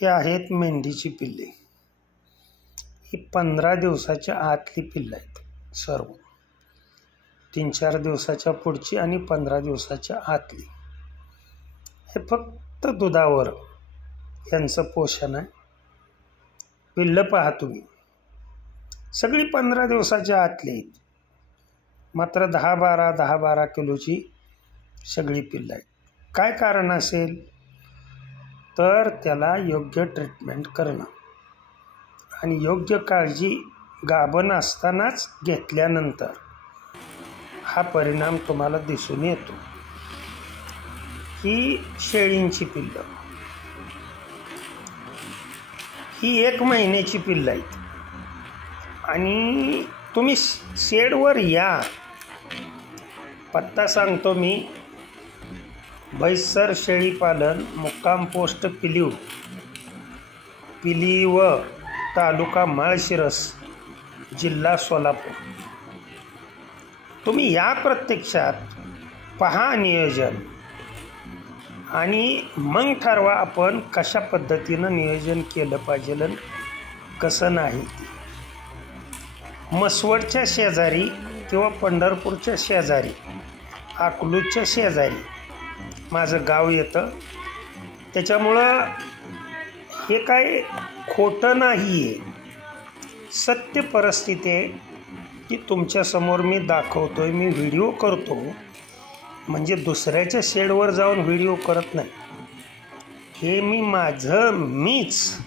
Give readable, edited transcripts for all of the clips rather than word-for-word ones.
ही आहेत मेंढीची पिल्ले. ही 15 दिवसाच्या आतली पिल्लं आहेत सर्व. 3-4 दिवसाच्या पुढची आणि 15 दिवसाच्या आतली. हे फक्त दुधावर यांचं पोषण आहे. पिल्लं पहा तुम्ही, सगळी 15 दिवसाच्या आतली आहेत, मात्र 10-12 किलोची सगळी पिल्लं आहेत. काय कारण असेल तर त्याला योग्य ट्रीटमेंट करणं आणि योग्य काळजी गाभण असतानाच घेतल्यानंतर हा परिणाम तुम्हाला दिसून येतो. ही शेळींची पिल्लं, ही 1 महिन्याची पिल्लं आहेत. आणि तुम्ही शेडवर या, पत्ता सांगतो मी, भैसर शेळी पालन, मुक्काम पोस्ट पिलीव, तालुका माळशिरस, जिल्हा सोलापूर. तुम्ही या प्रत्यक्षात पहा नियोजन आणि मग ठरवा आपण कशा पद्धतीनं नियोजन केलं पाहिजे कसं नाही. मसवडच्या शेजारी किंवा पंढरपूरच्या शेजारी, अकलूजच्या शेजारी माझं गाव येतं. त्याच्यामुळं हे काय खोटं नाही आहे, सत्य परिस्थिती आहे की तुमच्यासमोर मी दाखवतोय. मी व्हिडिओ करतो म्हणजे दुसऱ्याच्या शेडवर जाऊन व्हिडिओ करत नाही. हे मी मीच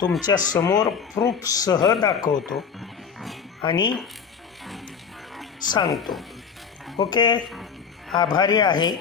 तुमच्या समोर प्रूफसह दाखवतो आणि सांगतो. ओके, आभारी आहे.